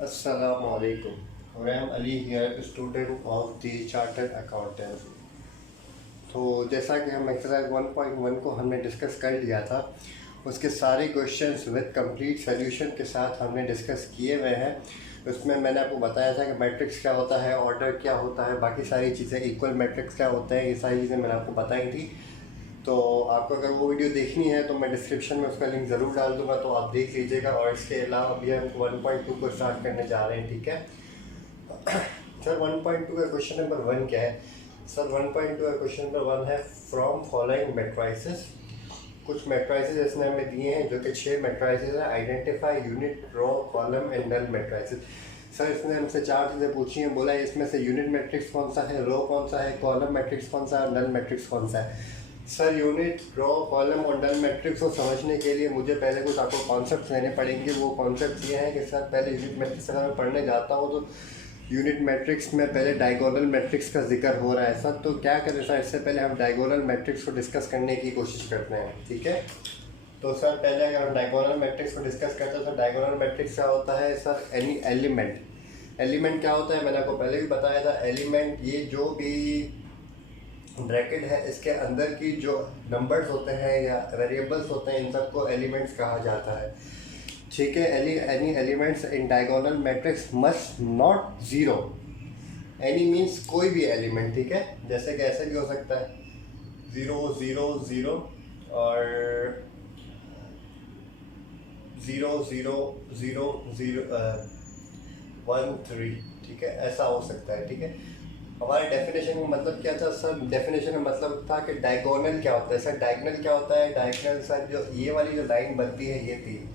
Assalamualaikum. I am Ali here, student of the Chartered Accountancy. तो जैसा कि हम एक्सरसाइज 1.1 को हमने डिस्कस कर लिया था, उसके सारे क्वेश्चंस विद कंप्लीट सॉल्यूशन के साथ हमने डिस्कस किए हुए हैं। उसमें मैंने आपको बताया था कि मैट्रिक्स क्या होता है, ऑर्डर क्या होता है, बाकी सारी चीज़ें, इक्वल मैट्रिक्स क्या होता है, ये सारी चीज़ें मैंने आपको बताई थी। तो आपको अगर वो वीडियो देखनी है तो मैं डिस्क्रिप्शन में उसका लिंक ज़रूर डाल दूँगा, तो आप देख लीजिएगा। और इसके अलावा अभी हम 1.2 को स्टार्ट करने जा रहे हैं, ठीक है। सर 1.2 का क्वेश्चन नंबर 1 क्या है? सर 1.2 का क्वेश्चन नंबर 1 है, फ्रॉम फॉलोइंग मैट्राइसेस। कुछ मैट्राइसेस इसने हमें दिए हैं जो कि 6 मैट्राइसेस हैं। Identify unit, row, column and null matrices. Sir इसने हमसे 4 चीज़ें पूछी हैं। बोला है इसमें से यूनिट मैट्रिक्स कौन सा है, रो कौन सा है, कॉलम मैट्रिक्स कौन सा है, नल मैट्रिक्स कौन सा है। सर यूनिट, रो, कॉलम और नल मैट्रिक्स को समझने के लिए मुझे पहले कुछ आपको कॉन्सेप्ट लेने पड़ेंगे। वो कॉन्सेप्ट ये हैं कि सर पहले यूनिट मैट्रिक्स अगर मैं पढ़ने जाता हूँ तो यूनिट मैट्रिक्स में पहले डायगोनल मैट्रिक्स का जिक्र हो रहा है। सर तो क्या करें सर, इससे पहले हम डायगोनल मैट्रिक्स को डिस्कस करने की कोशिश करते हैं, ठीक है। तो सर पहले अगर हम डायगोनल मैट्रिक्स को डिस्कस करते हैं तो डायगोनल मैट्रिक्स क्या होता है? सर एनी एलिमेंट क्या होता है, मैंने आपको पहले भी बताया था। एलिमेंट ये जो भी ब्रैकेट है इसके अंदर की जो नंबर्स होते हैं या वेरिएबल्स होते हैं, इन सबको एलिमेंट्स कहा जाता है, ठीक है। Any elements in diagonal matrix must not zero. Any means कोई भी एलिमेंट, ठीक है। जैसे कि ऐसे भी हो सकता है 0 0 0 और 0 0 0 0 1 3, ठीक है, ऐसा हो सकता है, ठीक है। हमारे डेफिनेशन का मतलब क्या था सर? डेफिनेशन का मतलब था कि डायगोनल क्या होता है। सर डायगोनल क्या होता है? डायगोनल सर जो ये वाली जो लाइन बनती है, ये थी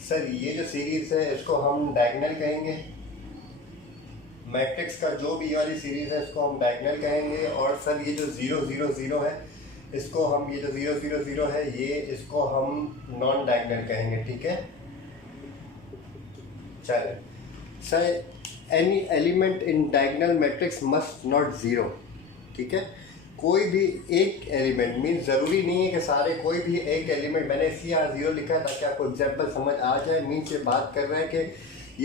सर, ये जो सीरीज है इसको हम डायगोनल कहेंगे। मैट्रिक्स का जो भी ये वाली सीरीज है इसको हम डायगोनल कहेंगे। और सर ये जो 0 0 0 है इसको हम, ये जो 0 0 0 है ये, इसको हम नॉन डायगोनल कहेंगे, ठीक है। चलिए sir, any element in diagonal matrix must not zero, ठीक है। कोई भी एक एलिमेंट, मीन्स ज़रूरी नहीं है कि सारे, कोई भी एक एलिमेंट, मैंने इसलिए यहाँ 0 लिखा है ताकि आपको एग्जांपल समझ आ जाए। मीन्स ये बात कर रहा है कि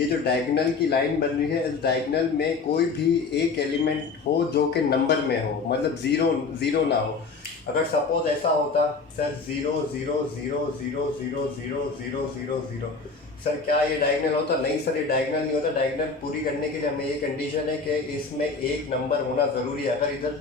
ये जो डायगोनल की लाइन बन रही है, इस डायगोनल में कोई भी एक एलिमेंट हो जो कि नंबर में हो, मतलब ज़ीरो ना हो। अगर सपोज ऐसा होता सर 0 0 0 0 0 0 0 0 0, सर क्या ये डायगोनल होता? नहीं सर, ये डायगोनल नहीं होता। डायगोनल पूरी करने के लिए हमें ये कंडीशन है कि इसमें एक नंबर होना ज़रूरी है। अगर इधर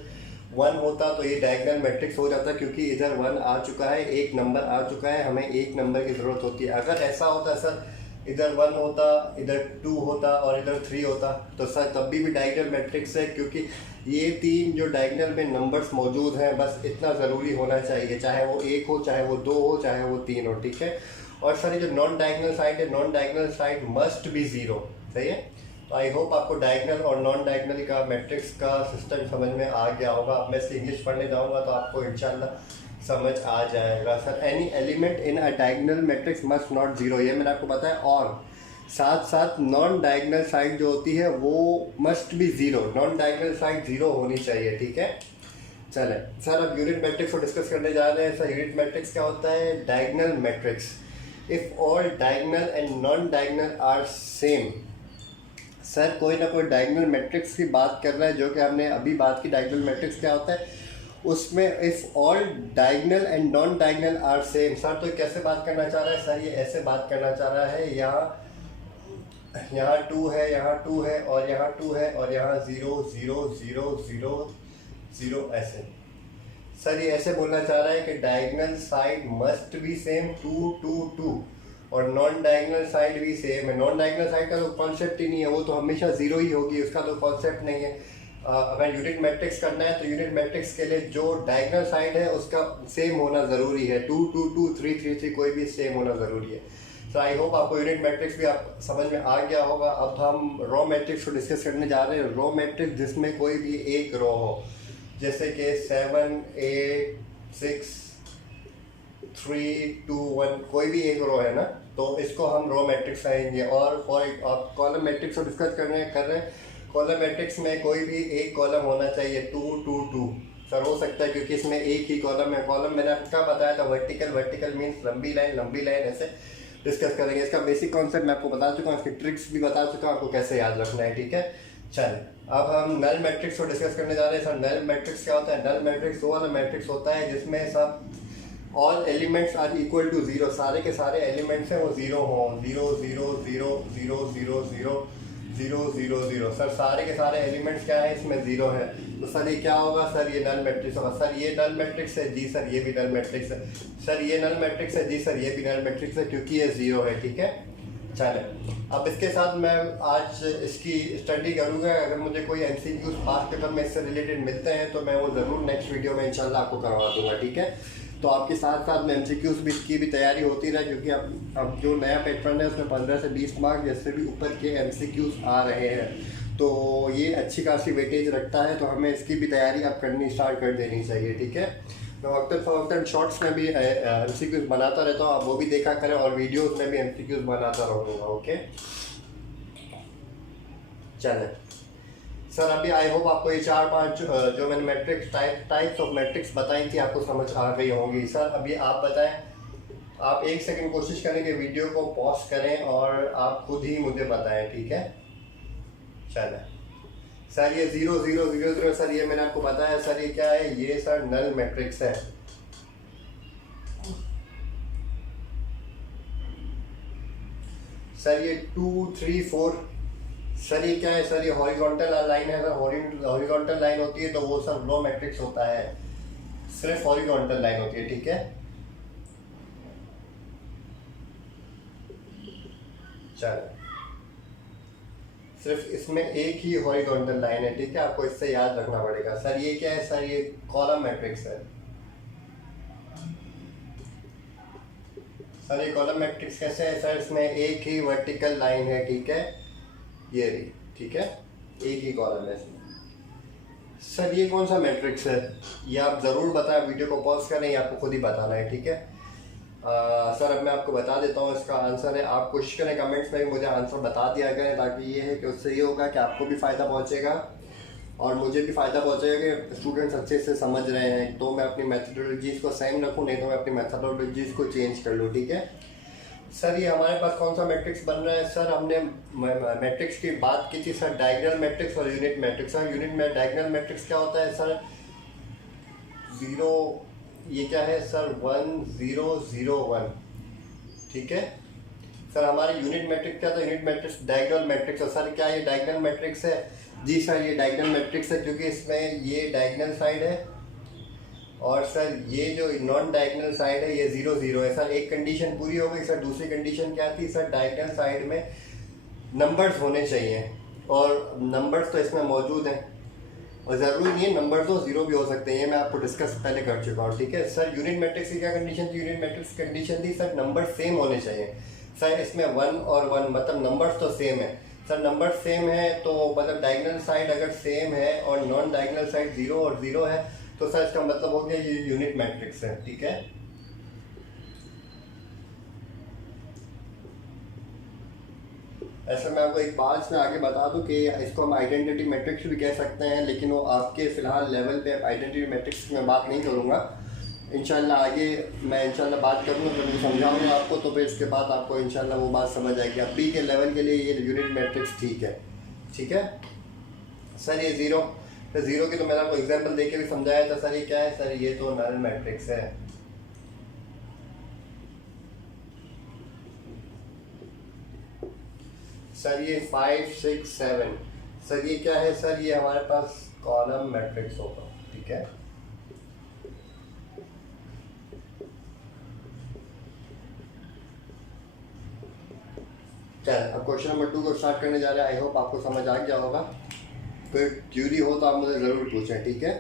1 होता तो ये डायगोनल मैट्रिक्स हो जाता, क्योंकि इधर 1 आ चुका है, एक नंबर आ चुका है, हमें एक नंबर की ज़रूरत होती है। अगर ऐसा होता सर, इधर 1 होता, इधर 2 होता और इधर 3 होता, तो सर तब भी डायगोनल मैट्रिक्स है, क्योंकि ये 3 जो डायगोनल में नंबर्स मौजूद हैं, बस इतना ज़रूरी होना चाहिए, चाहे वो 1 हो, चाहे वो 2 हो, चाहे वो 3 हो, ठीक है। और सर ये जो नॉन डायगोनल साइड है, non diagonal side must be zero, सही है। तो आई होप आपको डायगोनल और नॉन डायगोनल का मैट्रिक्स का सिस्टम समझ में आ गया होगा। अब मैं इसकी इंग्लिश पढ़ने जाऊँगा तो आपको इंशाल्लाह समझ आ जाएगा। Sir any element in a diagonal matrix must not zero, ये मैंने आपको बताया। और साथ साथ नॉन डायगोनल साइड जो होती है वो must be zero, non diagonal side zero होनी चाहिए, ठीक है। चले सर, अब यूनिट मैट्रिक्स को डिस्कस करने जा रहे हैं। सर यूनिट मैट्रिक्स क्या होता है? Diagonal matrix, if all diagonal and non diagonal are same. Sir कोई ना कोई डायगोनल मैट्रिक्स की बात कर रहा है, जो कि हमने अभी बात की। डायगोनल मैट्रिक्स क्या होता है? उसमें if all diagonal and non diagonal are same. Sir तो कैसे बात करना चाह रहा है? सर ये ऐसे बात करना चाह रहा है, यहाँ 2 है, यहाँ 2 है और यहाँ 2 है और यहाँ 0 0 0 0 0 ऐसे। सर ये ऐसे बोलना चाह रहा है कि diagonal side must be same 2 2 2 और नॉन डायगोनल साइड भी सेम है। नॉन डायगोनल साइड का तो कॉन्सेप्ट ही नहीं है, वो तो हमेशा 0 ही होगी, उसका तो कॉन्सेप्ट नहीं है। अगर यूनिट मैट्रिक्स करना है तो यूनिट मैट्रिक्स के लिए जो डायगोनल साइड है उसका सेम होना ज़रूरी है। 2 2 2 3 3 3 कोई भी सेम होना ज़रूरी है। सो आई होप आपको यूनिट मैट्रिक्स भी आप समझ में आ गया होगा। अब हम रॉ मैट्रिक्स को डिस्कस करने जा रहे हैं। रॉ मैट्रिक्स जिसमें कोई भी एक रो हो, जैसे कि 7 8 6 3 2 1, कोई भी एक रो है ना, तो इसको हम रो मैट्रिक्स कहेंगे। और आप कॉलम मैट्रिक्स को डिस्कस कर रहे हैं। कॉलम मैट्रिक्स में कोई भी एक कॉलम होना चाहिए, 2 2 2। सर हो सकता है क्योंकि इसमें एक ही कॉलम है। कॉलम मैंने आपको क्या बताया था? वर्टिकल मीन्स लंबी लाइन ऐसे। डिस्कस करेंगे। इसका बेसिक कॉन्सेप्ट मैं आपको बता चुका हूँ, इसकी ट्रिक्स भी बता चुका हूँ आपको कैसे याद रखना है, ठीक है। चलिए अब हम नल मैट्रिक्स को डिस्कस करने जा रहे हैं। सर नल मैट्रिक्स क्या होता है? नल मैट्रिक्स वो वाला मैट्रिक्स होता है जिसमें सब all elements are equal to zero, सारे के सारे एलिमेंट्स हैं वो जीरो हों, zero zero zero zero zero zero zero zero zero. Sir सारे के सारे एलिमेंट्स क्या है इसमें? जीरो है। तो सर ये क्या होगा? सर ये नल मैट्रिक्स होगा। सर ये नल मैट्रिक्स है जी, सर ये भी नल मैट्रिक्स है। सर ये नल मैट्रिक्स है जी, सर ये भी नल मैट्रिक्स है, क्योंकि ये जीरो है, ठीक है। चले अब इसके साथ मैं आज इसकी स्टडी करूँगा। अगर मुझे कोई MCQs पास पेपर में इससे रिलेटेड मिलते हैं तो मैं वो ज़रूर नेक्स्ट वीडियो में इंशाल्लाह आपको करवा दूंगा, ठीक है। तो आपके साथ साथ में MCQs भी इसकी भी तैयारी होती रहे, क्योंकि अब जो नया पैटर्न है उसमें 15 से 20 मार्क्स जैसे भी ऊपर के MCQs आ रहे हैं, तो ये अच्छी खासी वेटेज रखता है। तो हमें इसकी भी तैयारी अब करनी स्टार्ट कर देनी चाहिए, ठीक है। मैं वक्तन फ़वक्तन शॉर्ट्स में भी MCQs बनाता रहता हूँ, आप वो भी देखा करें, और वीडियोस में भी MCQs बनाता रहूँगा, ओके। चलें सर, अभी आई होप आपको ये 4-5 जो मैंने मैट्रिक्स टाइप्स ऑफ मैट्रिक्स बताई थी आपको समझ आ गई होंगी। सर अभी आप बताएं, आप 1 सेकंड कोशिश करें कि वीडियो को पॉज करें और आप खुद ही मुझे बताएं, ठीक है। चलें सर, ये 0 0 0 0 सर ये मैंने आपको बताया। सर ये क्या है? ये सर नल मैट्रिक्स है। सर ये 2 3 4 सर ये क्या है? सर ये हॉरिजॉन्टल लाइन है। सर हॉरिजॉन्टल लाइन होती है तो वो सर लो मैट्रिक्स होता है, सिर्फ हॉरिजॉन्टल लाइन होती है, ठीक है। चलो सिर्फ इसमें एक ही हॉरिजॉन्टल लाइन है, ठीक है, आपको इससे याद रखना पड़ेगा। सर ये क्या है? सर ये कॉलम मैट्रिक्स है। सर ये कॉलम मैट्रिक्स कैसे है? सर इसमें एक ही वर्टिकल लाइन है, ठीक है, ये भी, ठीक है, एक ही कॉलम है इसमें। सर ये कौन सा मैट्रिक्स है? ये आप ज़रूर बताएं, वीडियो को पॉज करें, आपको खुद ही बताना है, ठीक है। सर अब मैं आपको बता देता हूँ इसका आंसर है। आप कोशिश करें कमेंट्स में भी मुझे आंसर बता दिया करें, ताकि ये है कि उससे ये होगा कि आपको भी फ़ायदा पहुँचेगा और मुझे भी फ़ायदा पहुँचेगा कि स्टूडेंट्स अच्छे से समझ रहे हैं। तो मैं अपनी मैथडोलॉजीज़ को सेम रखूँ, नहीं तो मैं अपनी मैथडोलॉजीज़ को चेंज कर लूँ, ठीक है। सर ये हमारे पास कौन सा मैट्रिक्स बन रहा है? सर हमने मैट्रिक्स की बात की थी सर, डायगोनल मैट्रिक्स और यूनिट मैट्रिक्स। सर यूनिट में डायगोनल मैट्रिक्स क्या होता है? सर 0, ये क्या है सर? 1 0 0 1, ठीक है। सर हमारे यूनिट मैट्रिक्स क्या था? यूनिट मैट्रिक्स डायगोनल मैट्रिक्स है। सर क्या ये डायगोनल मैट्रिक्स है? जी सर ये डायगोनल मैट्रिक्स है, क्योंकि इसमें ये डायगोनल साइड है और सर ये जो नॉन डायगोनल साइड है ये 0 0 है। सर एक कंडीशन पूरी हो गई। सर दूसरी कंडीशन क्या थी? सर डायगोनल साइड में नंबर्स होने चाहिए, और नंबर्स तो इसमें मौजूद हैं, और ज़रूरी नहीं है नंबर तो 0 भी हो सकते हैं, ये मैं आपको डिस्कस पहले कर चुका हूँ, ठीक है। सर यूनिट मैट्रिक्स की क्या कंडीशन थी? यूनिट मैट्रिक्स की कंडीशन थी सर नंबर सेम होने चाहिए। सर इसमें 1 और 1 मतलब नंबर्स तो सेम है। सर नंबर सेम है तो मतलब डायगोनल साइड अगर सेम है और नॉन डायगोनल साइड 0 और 0 है, तो सर इसका मतलब हो गया ये यूनिट मैट्रिक्स है, ठीक है। ऐसा मैं आपको एक बात इसमें आगे बता दूं कि इसको हम आइडेंटिटी मैट्रिक्स भी कह सकते हैं, लेकिन वो आपके फ़िलहाल लेवल पे आइडेंटिटी मैट्रिक्स की मैं बात नहीं करूँगा। इंशाल्लाह आगे मैं इंशाल्लाह बात करूँगा, जब मैं समझाऊँगा आपको, तो फिर इसके बाद आपको इंशाल्लाह वो बात समझ आएगी। अभी के लेवल के लिए ये यूनिट मैट्रिक्स ठीक है, ठीक है। सर ये 0, तो 0 की तो मैंने आपको एग्जाम्पल दे के भी समझाया था। सर ये क्या है? सर ये तो नल मैट्रिक्स है। सर ये 5 6 7, सर ये क्या है? सर ये हमारे पास कॉलम मैट्रिक्स होगा, ठीक है। चल अब क्वेश्चन नंबर 2 को स्टार्ट करने जा रहे हैं। आई होप आपको समझ आ गया होगा, फिर क्यूरी हो तो आप मुझे ज़रूर पूछें, ठीक है।